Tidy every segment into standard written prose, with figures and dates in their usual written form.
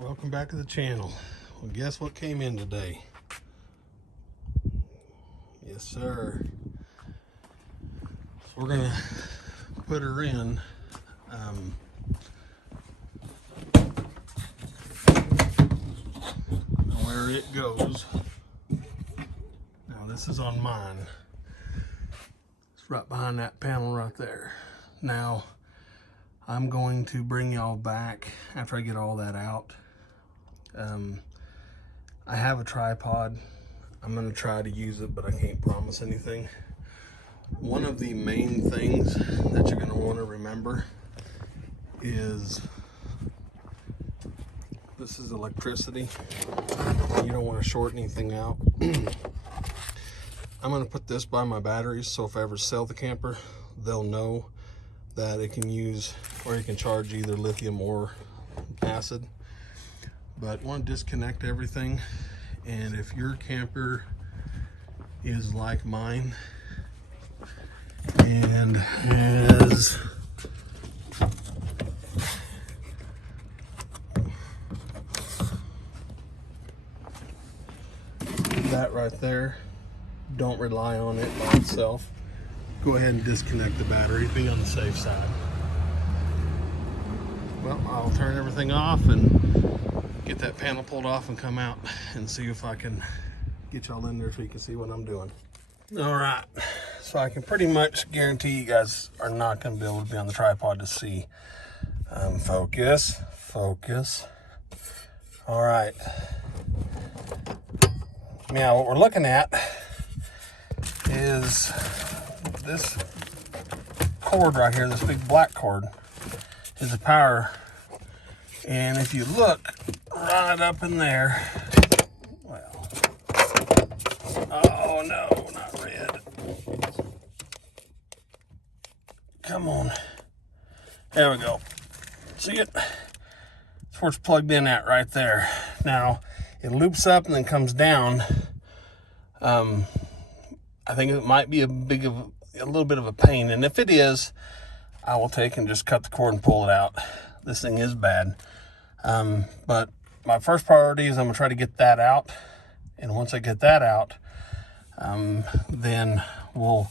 Welcome back to the channel. Well, guess what came in today? Yes, sir. So we're gonna put her in. Where it goes. Now this is on mine. It's right behind that panel right there. Now I'm going to bring y'all back after I get all that out. I have a tripod. I'm gonna try to use it, but I can't promise anything. One of the main things that you're gonna want to remember is this is electricity. You don't want to short anything out. I'm gonna put this by my batteries, so if I ever sell the camper, they'll know that it can use, or you can charge either lithium or acid. But want to disconnect everything, and if your camper is like mine and has that right there, don't rely on it by itself. Go ahead and disconnect the battery, be on the safe side. Well, I'll turn everything off and get that panel pulled off and come out and see if I can get y'all in there so you can see what I'm doing. All right, so I can pretty much guarantee you guys are not going to be able to be on the tripod to see. Focus. All right. Now what we're looking at is this cord right here, this big black cord is the power. And if you look right up in there, well, oh no, not red. Come on. There we go. See it? That's where it's plugged in at right there. Now, it loops up and then comes down. I think it might be a little bit of a pain. And if it is, I will take and just cut the cord and pull it out. This thing is bad. But my first priority is I'm gonna try to get that out. And once I get that out, then we'll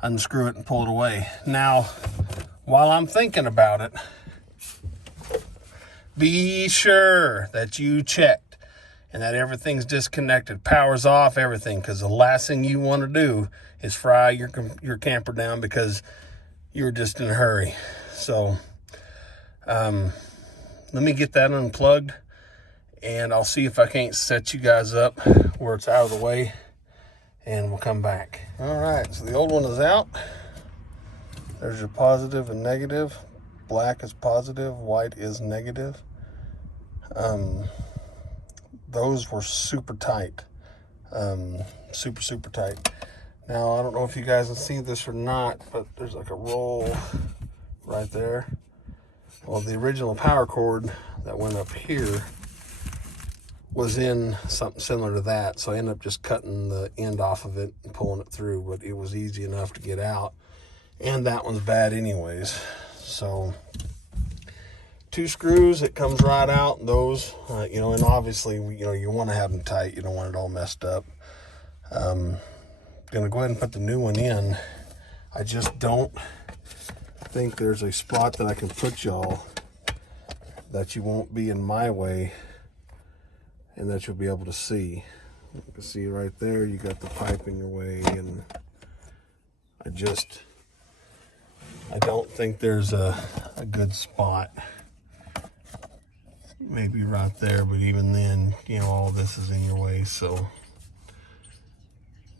unscrew it and pull it away. Now, while I'm thinking about it, be sure that you checked and that everything's disconnected, power's off, everything, because the last thing you want to do is fry your camper down because you're just in a hurry. So let me get that unplugged, and I'll see if I can't set you guys up where it's out of the way, and we'll come back. All right, so the old one is out. There's your positive and negative. Black is positive, white is negative. Those were super tight, super tight. Now, I don't know if you guys can see this or not, but there's like a roll right there. Well, the original power cord that went up here was in something similar to that, so I ended up just cutting the end off of it and pulling it through, but it was easy enough to get out. And that one's bad anyways. So 2 screws, it comes right out. Those, and obviously, you want to have them tight. You don't want it all messed up. Gonna go ahead and put the new one in. I just don't think there's a spot that I can put y'all that you won't be in my way and that you'll be able to see. You can see right there, you got the pipe in your way, and I don't think there's a good spot. Maybe right there, but even then, all this is in your way, so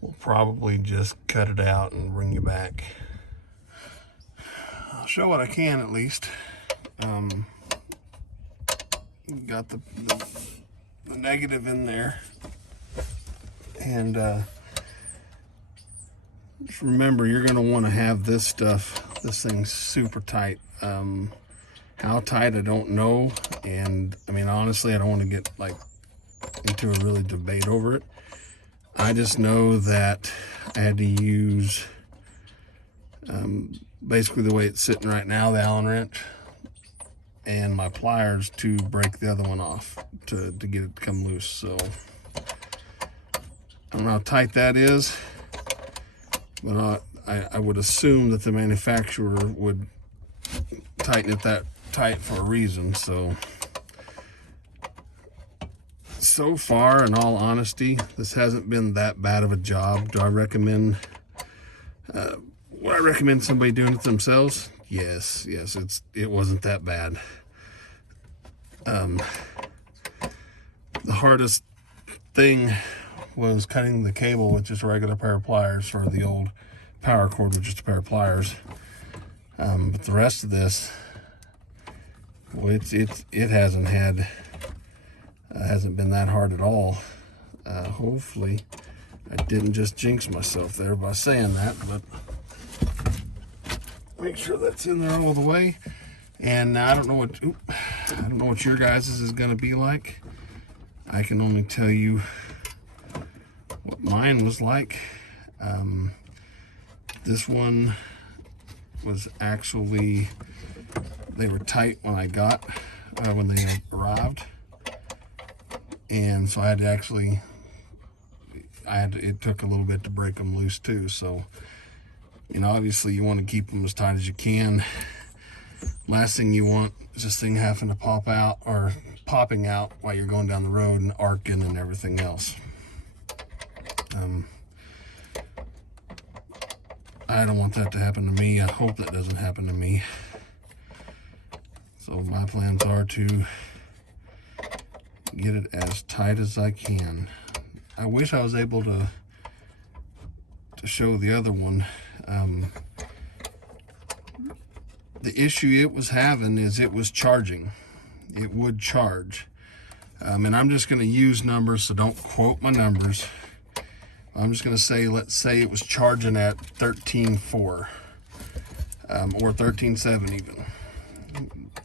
we'll probably just cut it out and bring you back. I'll show what I can at least. Got the negative in there, and just remember, you're going to want to have this thing's super tight. How tight, I don't know, and I mean, honestly, I don't want to get into a really debate over it. I just know that I had to use basically the way it's sitting right now, the Allen wrench, and my pliers to break the other one off to get it to come loose. So I don't know how tight that is, but I would assume that the manufacturer would tighten it that tight for a reason. So far, in all honesty, this hasn't been that bad of a job. Do I recommend, would I recommend somebody doing it themselves? Yes, it wasn't that bad. The hardest thing was cutting the cable with just a regular pair of pliers for the old power cord with just a pair of pliers. But the rest of this, well, it hasn't been that hard at all. Hopefully I didn't just jinx myself there by saying that, but make sure that's in there all the way. And I don't know what your guys' is going to be like. I can only tell you what mine was like. This one was actually, they were tight when when they arrived, and so it took a little bit to break them loose too. So, obviously you want to keep them as tight as you can. Last thing you want is this thing having to pop out or popping out while you're going down the road and arcing and everything else. I don't want that to happen to me. I hope that doesn't happen to me. So my plans are to get it as tight as I can. I wish I was able to show the other one. The issue it was having is it was charging. It would charge. And I'm just going to use numbers, so don't quote my numbers. I'm just going to say, let's say it was charging at 13.4 or 13.7 even.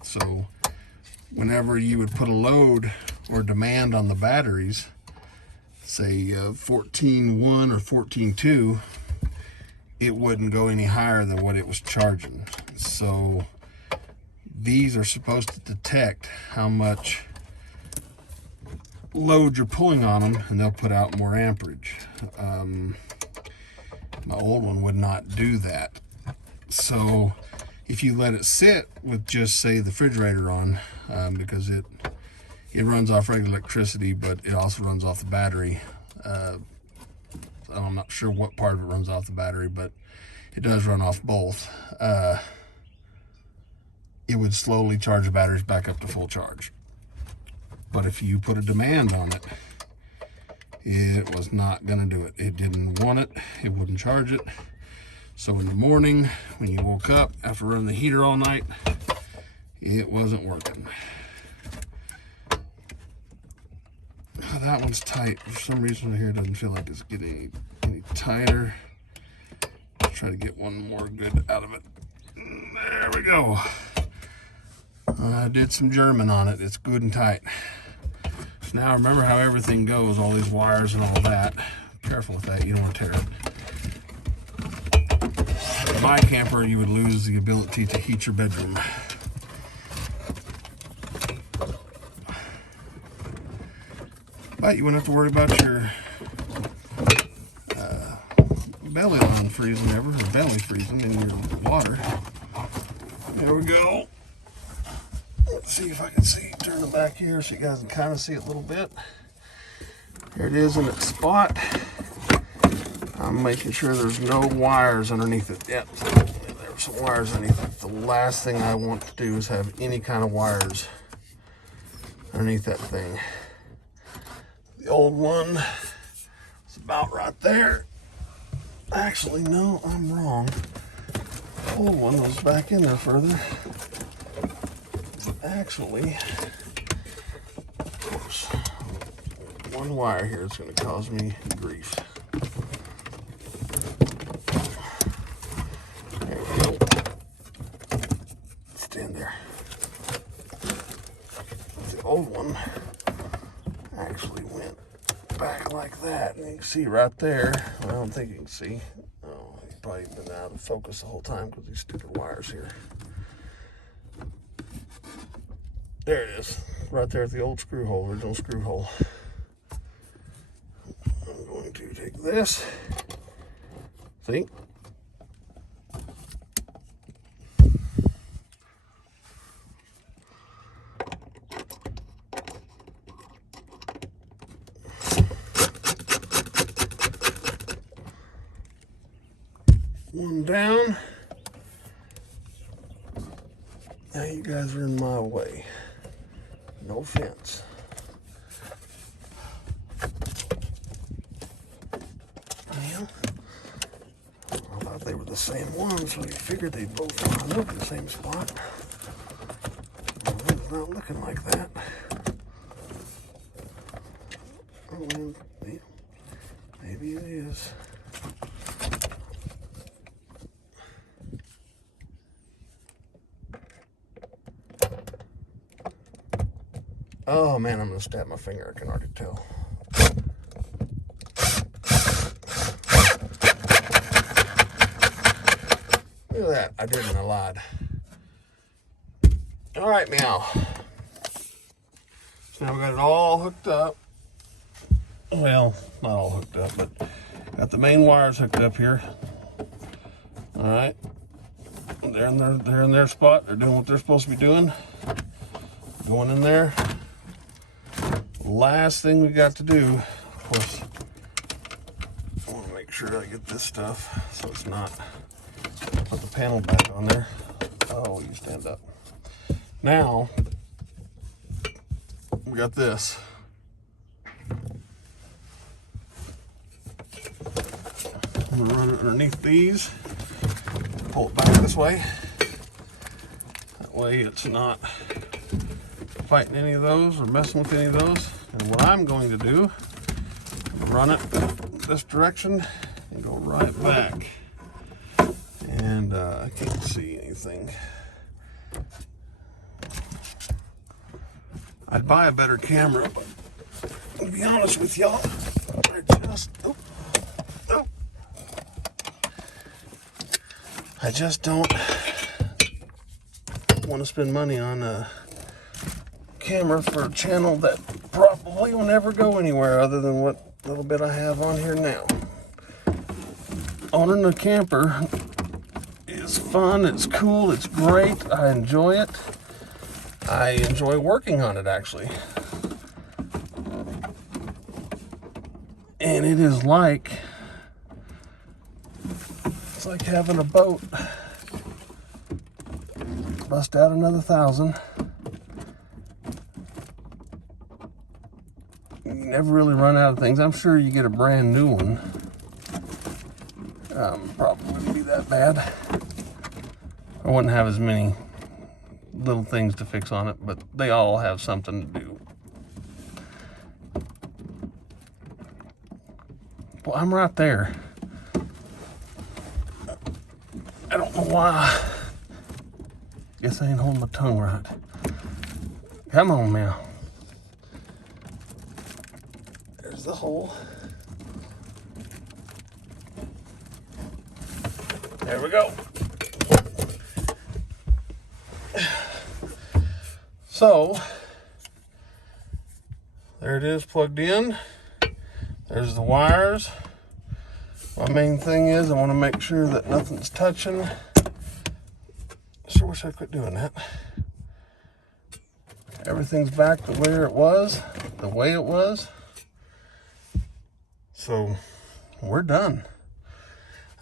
So whenever you would put a load or demand on the batteries, say 14.1 or 14.2, it wouldn't go any higher than what it was charging. So these are supposed to detect how much load you're pulling on them, and they'll put out more amperage. My old one would not do that. So if you let it sit with just, say, the refrigerator on, because it runs off regular electricity, but it also runs off the battery. I'm not sure what part of it runs off the battery, but it does run off both. It would slowly charge the batteries back up to full charge. But if you put a demand on it, it was not going to do it. It didn't want it. It wouldn't charge it. So in the morning, when you woke up after running the heater all night, it wasn't working. That one's tight. For some reason here it doesn't feel like it's getting any tighter. Let's try to get one more good out of it. There we go. I did some German on it. It's good and tight. So now remember how everything goes, all these wires and all that. Careful with that, you don't want to tear it. In my camper, you would lose the ability to heat your bedroom. But you wouldn't have to worry about your belly line freezing ever, or belly freezing in your water. There we go. Let's see if I can turn it back here so you guys can kind of see it a little bit. There it is in its spot. I'm making sure there's no wires underneath it. Yep, there's some wires underneath it. The last thing I want to do is have any kind of wires underneath that thing. The old one is about right there. Actually, no, I'm wrong. The old one was back in there further. Actually, oops, one wire here is going to cause me grief. There we go. Stand there. The old one actually went back like that, and you can see right there. I don't think you can see. Oh, he's probably been out of focus the whole time because these stupid wires here. There it is, right there at the old screw hole, original screw hole. I'm going to take this, see? One down. Now you guys are in my way. No offense. Well, I thought they were the same ones, so you figured they'd both line up in the same spot. Well, it's not looking like that. Oh, well, maybe it is. Oh man, I'm gonna stab my finger, I can already tell. Look at that, I didn't, I lied. All right, meow. So now we got it all hooked up. Well, not all hooked up, but got the main wires hooked up here. All right, they're in their spot. They're doing what they're supposed to be doing. Going in there. Last thing we got to do, of course, I want to make sure I get this stuff so it's not, put the panel back on there. Oh, you stand up. Now, we got this. I'm going to run it underneath these, pull it back this way. That way it's not fighting any of those or messing with any of those. And what I'm going to do, run it this direction and go right back. And I can't see anything. I'd buy a better camera, but to be honest with y'all, I just don't want to spend money on a camera for a channel that probably will never go anywhere other than what little bit I have on here now. Owning a camper is fun, it's cool, it's great, I enjoy it. I enjoy working on it actually. And it is like, it's like having a boat. Bust out another 1,000. You never really run out of things. I'm sure you get a brand new one. Probably wouldn't be that bad. I wouldn't have as many little things to fix on it, but they all have something to do. Well, I'm right there. I don't know why. Guess I ain't holding my tongue right. Come on now. There's the hole. There we go. So, there it is plugged in. There's the wires. My main thing is I want to make sure that nothing's touching. Sure wish I quit doing that. Everything's back to where it was, the way it was. So, we're done.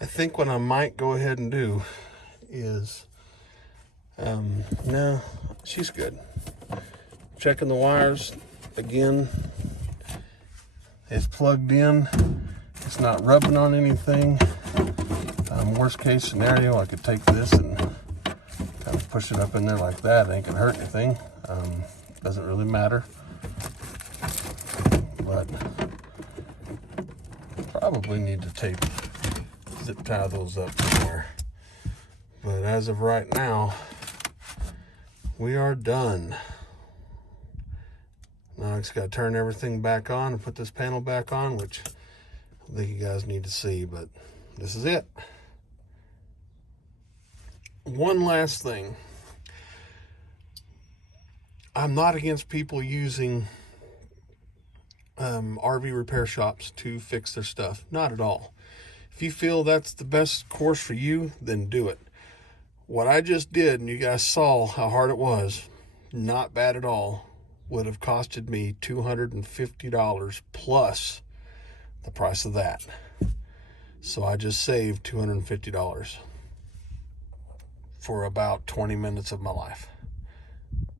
I think what I might go ahead and do is, no, she's good. Checking the wires again. It's plugged in. It's not rubbing on anything. Worst case scenario, I could take this and kind of push it up in there like that. It ain't gonna hurt anything. Doesn't really matter. But probably need to zip tie those up somewhere. But as of right now, we are done. Now I just got to turn everything back on and put this panel back on, which I think you guys need to see, but this is it. One last thing. I'm not against people using RV repair shops to fix their stuff. Not at all. If you feel that's the best course for you, then do it. What I just did, and you guys saw how hard it was, not bad at all, would have costed me $250 plus the price of that. So I just saved $250 for about 20 minutes of my life.